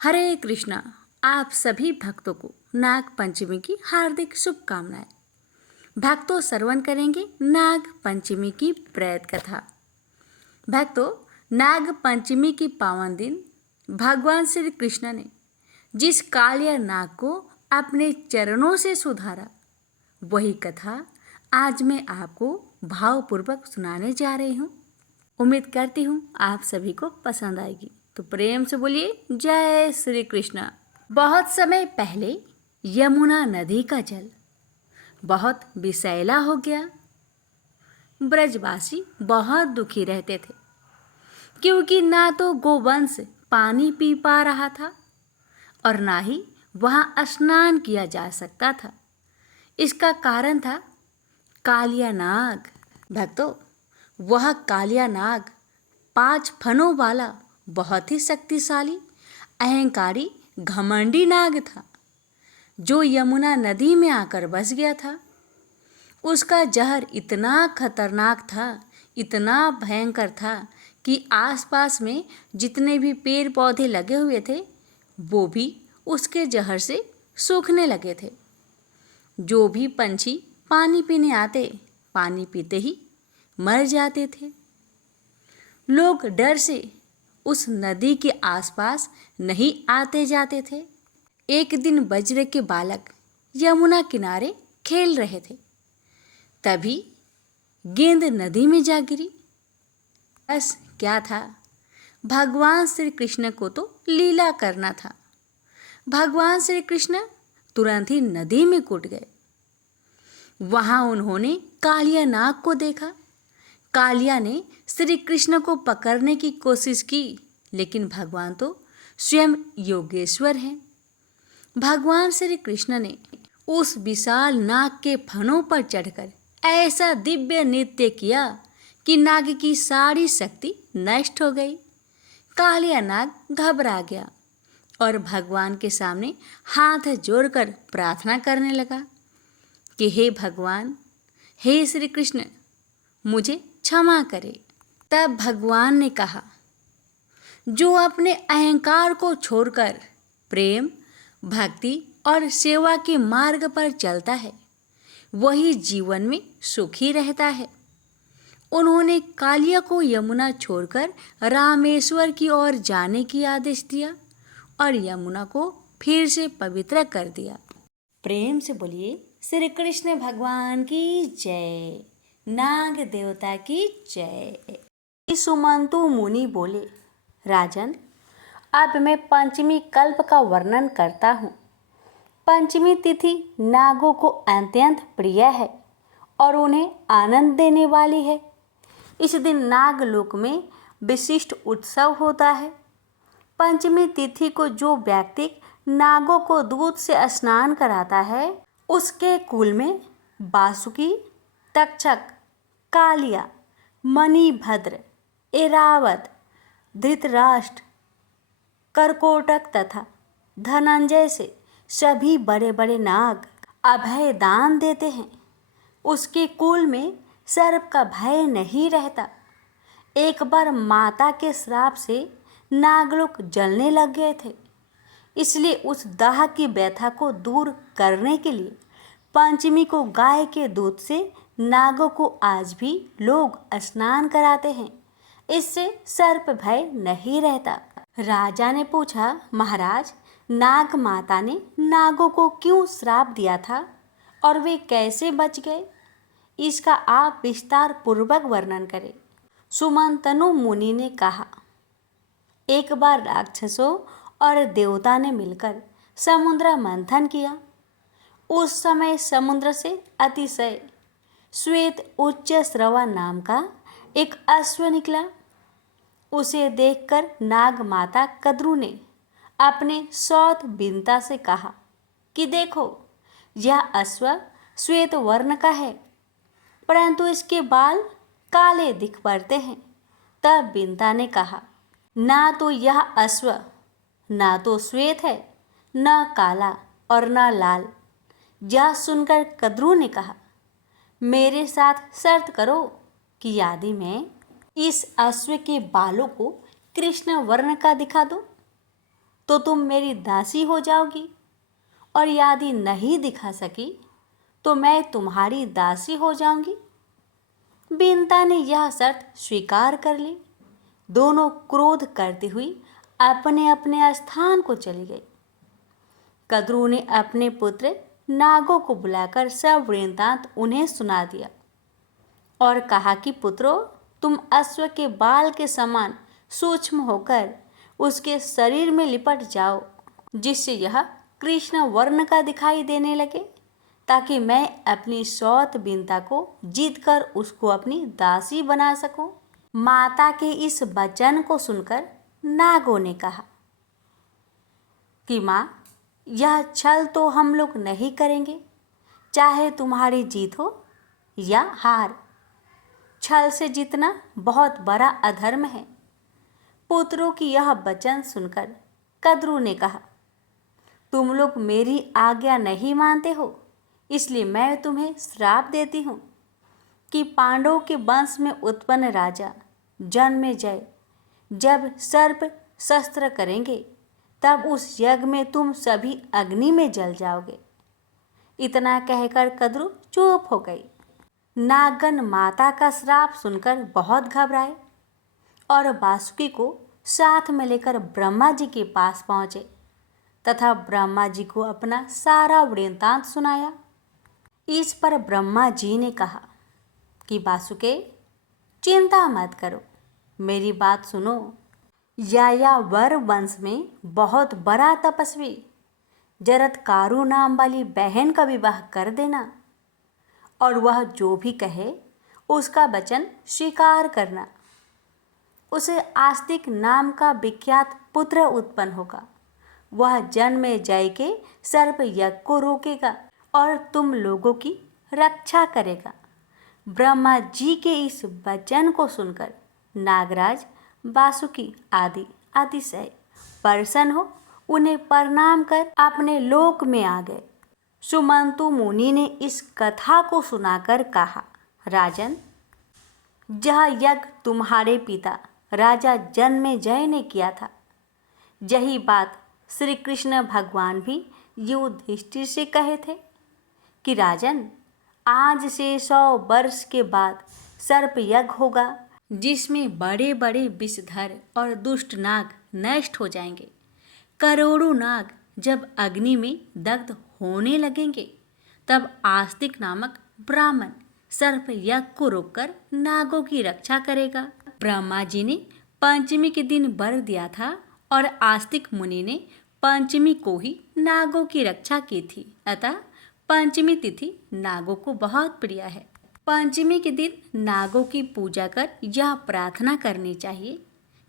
हरे कृष्णा। आप सभी भक्तों को नाग पंचमी की हार्दिक शुभकामनाएं। भक्तों श्रवण करेंगे नाग पंचमी की प्रेत कथा। भक्तों, नाग पंचमी की पावन दिन भगवान श्री कृष्ण ने जिस कालिया नाग को अपने चरणों से सुधारा, वही कथा आज मैं आपको भावपूर्वक सुनाने जा रही हूँ। उम्मीद करती हूँ आप सभी को पसंद आएगी, तो प्रेम से बोलिए जय श्री कृष्ण। बहुत समय पहले यमुना नदी का जल बहुत विषैला हो गया। ब्रजवासी बहुत दुखी रहते थे, क्योंकि ना तो गोवंश पानी पी पा रहा था और ना ही वहाँ स्नान किया जा सकता था। इसका कारण था कालिया नाग। भक्तों, वह कालिया नाग 5 फनों वाला बहुत ही शक्तिशाली, अहंकारी, घमंडी नाग था, जो यमुना नदी में आकर बस गया था। उसका जहर इतना खतरनाक था, इतना भयंकर था कि आसपास में जितने भी पेड़ पौधे लगे हुए थे, वो भी उसके जहर से सूखने लगे थे। जो भी पंछी पानी पीने आते, पानी पीते ही मर जाते थे। लोग डर से उस नदी के आसपास नहीं आते जाते थे। एक दिन वज्र के बालक यमुना किनारे खेल रहे थे, तभी गेंद नदी में जा गिरी। बस क्या था, भगवान श्री कृष्ण को तो लीला करना था। भगवान श्री कृष्ण तुरंत ही नदी में कूद गए। वहां उन्होंने कालिया नाग को देखा। कालिया ने श्री कृष्ण को पकड़ने की कोशिश की, लेकिन भगवान तो स्वयं योगेश्वर हैं। भगवान श्री कृष्ण ने उस विशाल नाग के फनों पर चढ़कर ऐसा दिव्य नृत्य किया कि नाग की सारी शक्ति नष्ट हो गई। कालिया नाग घबरा गया और भगवान के सामने हाथ जोड़कर प्रार्थना करने लगा कि हे भगवान, हे श्री कृष्ण, मुझे क्षमा करे। तब भगवान ने कहा, जो अपने अहंकार को छोड़कर प्रेम, भक्ति और सेवा के मार्ग पर चलता है, वही जीवन में सुखी रहता है। उन्होंने कालिया को यमुना छोड़कर रामेश्वर की ओर जाने की आदेश दिया और यमुना को फिर से पवित्र कर दिया। प्रेम से बोलिए श्री कृष्ण भगवान की जय, नाग देवता की जय। सुमंतु मुनि बोले, राजन, अब मैं पंचमी कल्प का वर्णन करता हूँ। पंचमी तिथि नागों को अत्यंत प्रिय है और उन्हें आनंद देने वाली है। इस दिन नागलोक में विशिष्ट उत्सव होता है। पंचमी तिथि को जो व्यक्ति नागों को दूध से स्नान कराता है, उसके कुल में वासुकी, तक्षक, कालिया, मणिभद्र, ऐरावत, धृतराष्ट्र, करकोटक तथा धनंजय से सभी बड़े बड़े नाग अभय दान देते हैं। उसके कुल में सर्प का भय नहीं रहता। एक बार माता के श्राप से नागलोक जलने लग गए थे, इसलिए उस दाह की व्यथा को दूर करने के लिए पंचमी को गाय के दूध से नागों को आज भी लोग स्नान कराते हैं। इससे सर्प भय नहीं रहता। राजा ने पूछा, महाराज, नाग माता ने नागों को क्यों श्राप दिया था और वे कैसे बच गए? इसका आप विस्तार पूर्वक वर्णन करें। सुमंतनु मुनि ने कहा, एक बार राक्षसों और देवता ने मिलकर समुद्र मंथन किया। उस समय समुद्र से अतिशय श्वेत उच्च श्रवा नाम का एक अश्व निकला। उसे देखकर नाग माता कद्रु ने अपने सौत बिनता से कहा कि देखो, यह अश्व श्वेत वर्ण का है, परंतु इसके बाल काले दिख पड़ते हैं। तब बिनता ने कहा, ना तो यह अश्व ना तो श्वेत है, न काला और न लाल। यह सुनकर कद्रु ने कहा, मेरे साथ शर्त करो कि यदि मैं इस अश्व के बालों को कृष्ण वर्ण का दिखा दूं, तो तुम मेरी दासी हो जाओगी, और यदि नहीं दिखा सकी तो मैं तुम्हारी दासी हो जाऊंगी। बीनता ने यह शर्त स्वीकार कर ली। दोनों क्रोध करती हुई अपने अपने स्थान को चली गई। कद्रू ने अपने पुत्र नागों को बुलाकर सब वृत्तांत उन्हें सुना दिया और कहा कि पुत्रों, तुम अश्व के बाल के समान सूक्ष्म होकर उसके शरीर में लिपट जाओ, जिससे यह कृष्ण वर्ण का दिखाई देने लगे, ताकि मैं अपनी सौत बीनता को जीतकर उसको अपनी दासी बना सकूं। माता के इस वचन को सुनकर नागों ने कहा कि माँ, यह छल तो हम लोग नहीं करेंगे, चाहे तुम्हारी जीत हो या हार। छल से जीतना बहुत बड़ा अधर्म है। पुत्रों की यह वचन सुनकर कद्रू ने कहा, तुम लोग मेरी आज्ञा नहीं मानते हो, इसलिए मैं तुम्हें श्राप देती हूँ कि पांडवों के वंश में उत्पन्न राजा जन्मेजय जब सर्प शस्त्र करेंगे, तब उस यज्ञ में तुम सभी अग्नि में जल जाओगे। इतना कहकर कद्रू चुप हो गई। नागन माता का श्राप सुनकर बहुत घबराए और वासुकी को साथ में लेकर ब्रह्मा जी के पास पहुँचे तथा ब्रह्मा जी को अपना सारा वृत्तांत सुनाया। इस पर ब्रह्मा जी ने कहा कि वासुके, चिंता मत करो, मेरी बात सुनो। यायावर वंश में बहुत बड़ा तपस्वी जरत्कारु नाम वाली बहन का विवाह कर देना, और वह जो भी कहे उसका वचन स्वीकार करना। उसे आस्तिक नाम का विख्यात पुत्र उत्पन्न होगा। वह जन्मेजय के सर्प यज्ञ को रोकेगा और तुम लोगों की रक्षा करेगा। ब्रह्मा जी के इस वचन को सुनकर नागराज, वासुकी आदि अतिशय प्रसन्न हो उन्हें प्रणाम कर अपने लोक में आ गए। सुमंतु मुनि ने इस कथा को सुनाकर कहा, राजन, यह यज्ञ तुम्हारे पिता राजा जन्मेजय ने किया था। यही बात श्री कृष्ण भगवान भी युधिष्ठिर से कहे थे कि राजन, आज से 100 वर्ष के बाद सर्प यज्ञ होगा, जिसमें बड़े बड़े विषधर और दुष्ट नाग नष्ट हो जाएंगे। करोड़ों नाग जब अग्नि में दग्ध होने लगेंगे, तब आस्तिक नामक ब्राह्मण सर्प यज्ञ को रोककर नागों की रक्षा करेगा। ब्रह्मा जी ने पंचमी के दिन वर दिया था और आस्तिक मुनि ने पंचमी को ही नागों की रक्षा की थी। अतः पंचमी तिथि नागों को बहुत प्रिय है। पंचमी के दिन नागों की पूजा कर यह प्रार्थना करनी चाहिए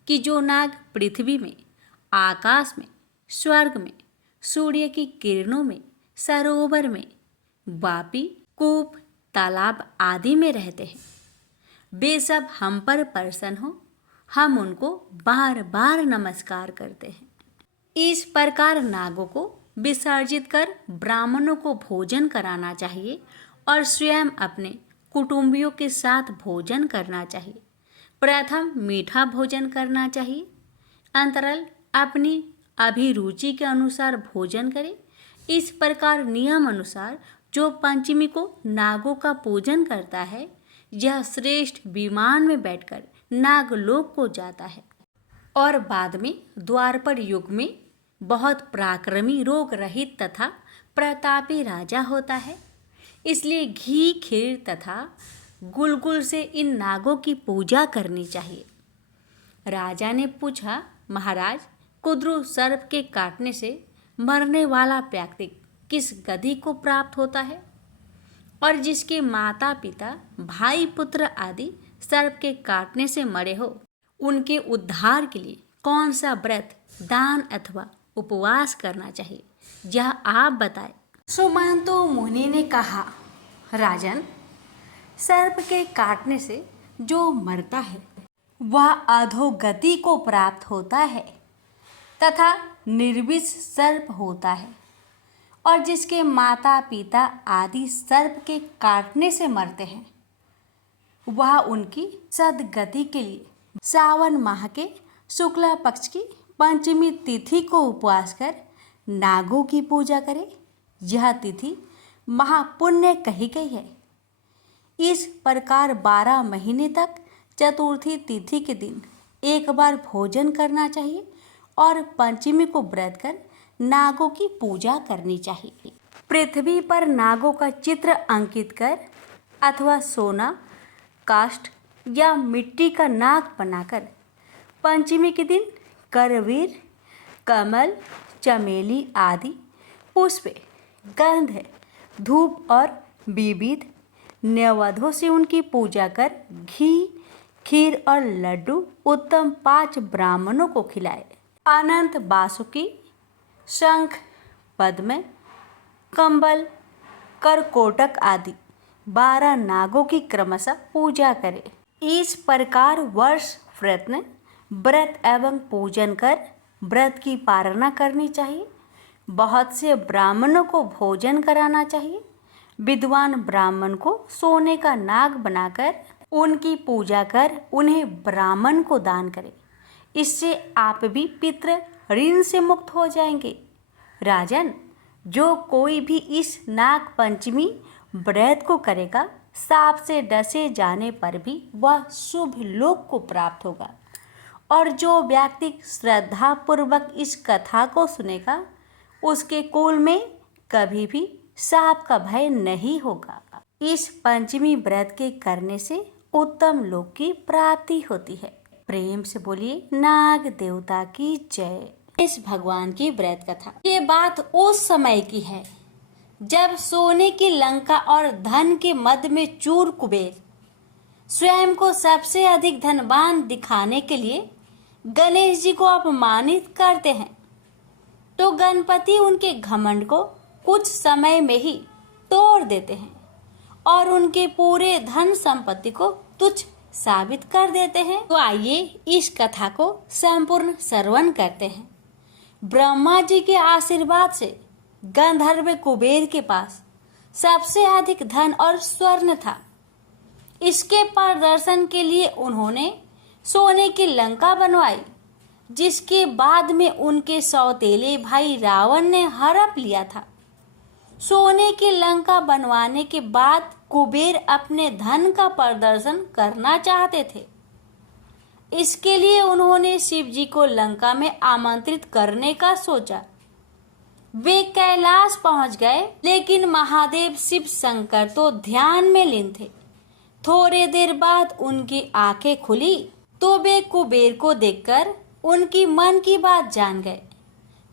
कि जो नाग पृथ्वी में, आकाश में, स्वर्ग में, सूर्य की किरणों में, सरोवर में, वापी, कूप, तालाब आदि में रहते हैं, वे सब हम पर प्रसन्न हो, हम उनको बार बार नमस्कार करते हैं। इस प्रकार नागों को विसर्जित कर ब्राह्मणों को भोजन कराना चाहिए और स्वयं अपने कुटुंबियों के साथ भोजन करना चाहिए। प्रथम मीठा भोजन करना चाहिए, अंतरल अपनी अभिरुचि के अनुसार भोजन करें। इस प्रकार नियम अनुसार जो पंचमी को नागों का पूजन करता है, यह श्रेष्ठ विमान में बैठकर नागलोक को जाता है और बाद में द्वापर युग में बहुत पराक्रमी, रोग रहित तथा प्रतापी राजा होता है। इसलिए घी, खीर तथा गुलगुल से इन नागों की पूजा करनी चाहिए। राजा ने पूछा, महाराज, कुद्रू सर्प के काटने से मरने वाला व्यक्ति किस गति को प्राप्त होता है, और जिसके माता पिता, भाई, पुत्र आदि सर्प के काटने से मरे हो, उनके उद्धार के लिए कौन सा व्रत, दान अथवा उपवास करना चाहिए, यह आप बताएं। सुमंतु मुनि ने कहा, राजन, सर्प के काटने से जो मरता है वह अधोगति को प्राप्त होता है तथा निर्विष सर्प होता है, और जिसके माता पिता आदि सर्प के काटने से मरते हैं, वह उनकी सदगति के लिए सावन माह के शुक्ला पक्ष की पंचमी तिथि को उपवास कर नागों की पूजा करें। यह तिथि महापुण्य कही गई है। इस प्रकार 12 महीने तक चतुर्थी तिथि के दिन एक बार भोजन करना चाहिए और पंचमी को व्रत कर नागों की पूजा करनी चाहिए। पृथ्वी पर नागों का चित्र अंकित कर अथवा सोना, काष्ठ या मिट्टी का नाग बनाकर पंचमी के दिन करवीर, कमल, चमेली आदि पुष्प, गंध, धूप और विविध नैवेद्यों से उनकी पूजा कर घी, खीर और लड्डू उत्तम 5 ब्राह्मणों को खिलाए। अनंत बासुकी, शंख, पद्म, कंबल, करकोटक आदि 12 नागों की क्रमशः पूजा करें। इस प्रकार वर्ष प्रयत्न व्रत एवं पूजन कर व्रत की पालना करनी चाहिए। बहुत से ब्राह्मणों को भोजन कराना चाहिए। विद्वान ब्राह्मण को सोने का नाग बनाकर उनकी पूजा कर उन्हें ब्राह्मण को दान करें। इससे आप भी पितृ ऋण से मुक्त हो जाएंगे। राजन, जो कोई भी इस नाग पंचमी व्रत को करेगा, सांप से डसे जाने पर भी वह शुभ लोक को प्राप्त होगा। और जो व्यक्ति श्रद्धापूर्वक इस कथा को सुनेगा, उसके कुल में कभी भी सांप का भय नहीं होगा। इस पंचमी व्रत के करने से उत्तम लोक की प्राप्ति होती है। प्रेम से बोलिए नाग देवता की जय। इस भगवान की व्रत कथा। ये बात उस समय की है जब सोने की लंका और धन के मद में चूर कुबेर स्वयं को सबसे अधिक धनवान दिखाने के लिए गणेश जी को अपमानित करते हैं, तो गणपति उनके घमंड को कुछ समय में ही तोड़ देते हैं और उनके पूरे धन संपत्ति को तुच्छ साबित कर देते हैं। तो आइए इस कथा को संपूर्ण श्रवण करते हैं। ब्रह्मा जी के आशीर्वाद से गंधर्व कुबेर के पास सबसे अधिक धन और स्वर्ण था। इसके प्रदर्शन के लिए उन्होंने सोने की लंका बनवाई, जिसके बाद में उनके सौतेले भाई रावण ने हड़प लिया था। सोने की लंका बनवाने के बाद कुबेर अपने धन का प्रदर्शन करना चाहते थे। इसके लिए उन्होंने शिव जी को लंका में आमंत्रित करने का सोचा। वे कैलाश पहुंच गए, लेकिन महादेव शिव शंकर तो ध्यान में लीन थे। थोड़े देर बाद उनकी आंखें खुली तो वे कुबेर को देखकर उनकी मन की बात जान गए।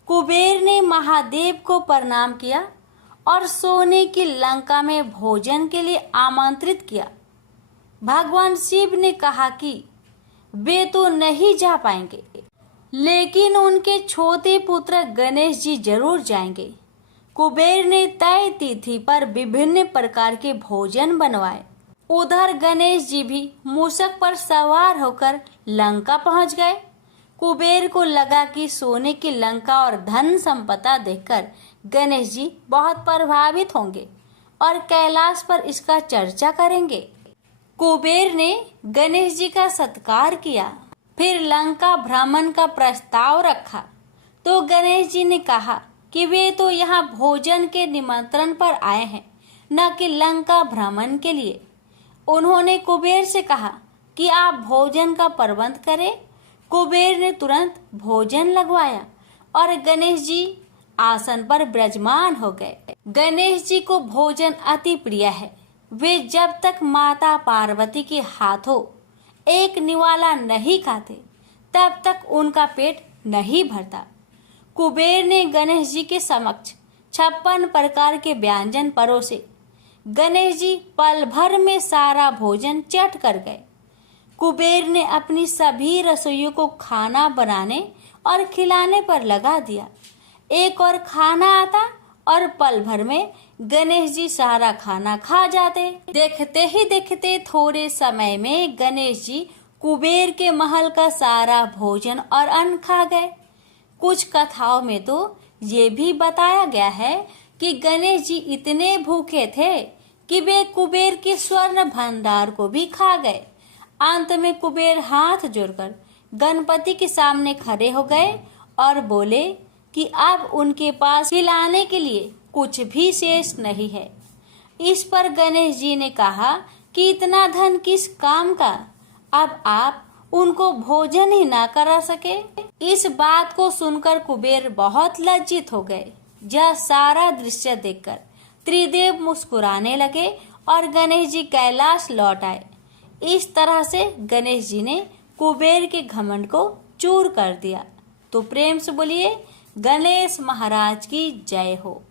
कुबेर ने महादेव को प्रणाम किया और सोने की लंका में भोजन के लिए आमंत्रित किया। भगवान शिव ने कहा कि वे तो नहीं जा पाएंगे, लेकिन उनके छोटे पुत्र गणेश जी जरूर जाएंगे। कुबेर ने तय तिथि पर विभिन्न प्रकार के भोजन बनवाए। उधर गणेश जी भी मूषक पर सवार होकर लंका पहुंच गए। कुबेर को लगा कि सोने की लंका और धन संपदा देखकर गणेश जी बहुत प्रभावित होंगे और कैलाश पर इसका चर्चा करेंगे। कुबेर ने गणेश जी का सत्कार किया, फिर लंका भ्रमण का प्रस्ताव रखा। तो गणेश जी ने कहा कि वे तो यहाँ भोजन के निमंत्रण पर आए हैं, न कि लंका भ्रमण के लिए। उन्होंने कुबेर से कहा कि आप भोजन का प्रबंध करें। कुबेर ने तुरंत भोजन लगवाया और गणेश जी आसन पर विराजमान हो गए। गणेश जी को भोजन अति प्रिय है। वे जब तक माता पार्वती के हाथों एक निवाला नहीं खाते, तब तक उनका पेट नहीं भरता। कुबेर ने गणेश जी के समक्ष 56 प्रकार के व्यंजन परोसे। गणेश जी पल भर में सारा भोजन चट कर गए। कुबेर ने अपनी सभी रसोइयों को खाना बनाने और खिलाने पर लगा दिया। एक और खाना आता और पल भर में गणेश जी सारा खाना खा जाते। देखते ही देखते थोड़े समय में गणेश जी कुबेर के महल का सारा भोजन और अन्न खा गए। कुछ कथाओं में तो ये भी बताया गया है कि गणेश जी इतने भूखे थे कि वे कुबेर के स्वर्ण भंडार को भी खा गए। अंत में कुबेर हाथ जोड़कर गणपति के सामने खड़े हो गए और बोले कि अब उनके पास खिलाने के लिए कुछ भी शेष नहीं है। इस पर गणेश जी ने कहा कि इतना धन किस काम का, अब आप उनको भोजन ही ना करा सके। इस बात को सुनकर कुबेर बहुत लज्जित हो गए। यह सारा दृश्य देखकर त्रिदेव मुस्कुराने लगे और गणेश जी कैलाश लौट आए। इस तरह से गणेश जी ने कुबेर के घमंड को चूर कर दिया। तो प्रेम से बोलिए गणेश महाराज की जय हो।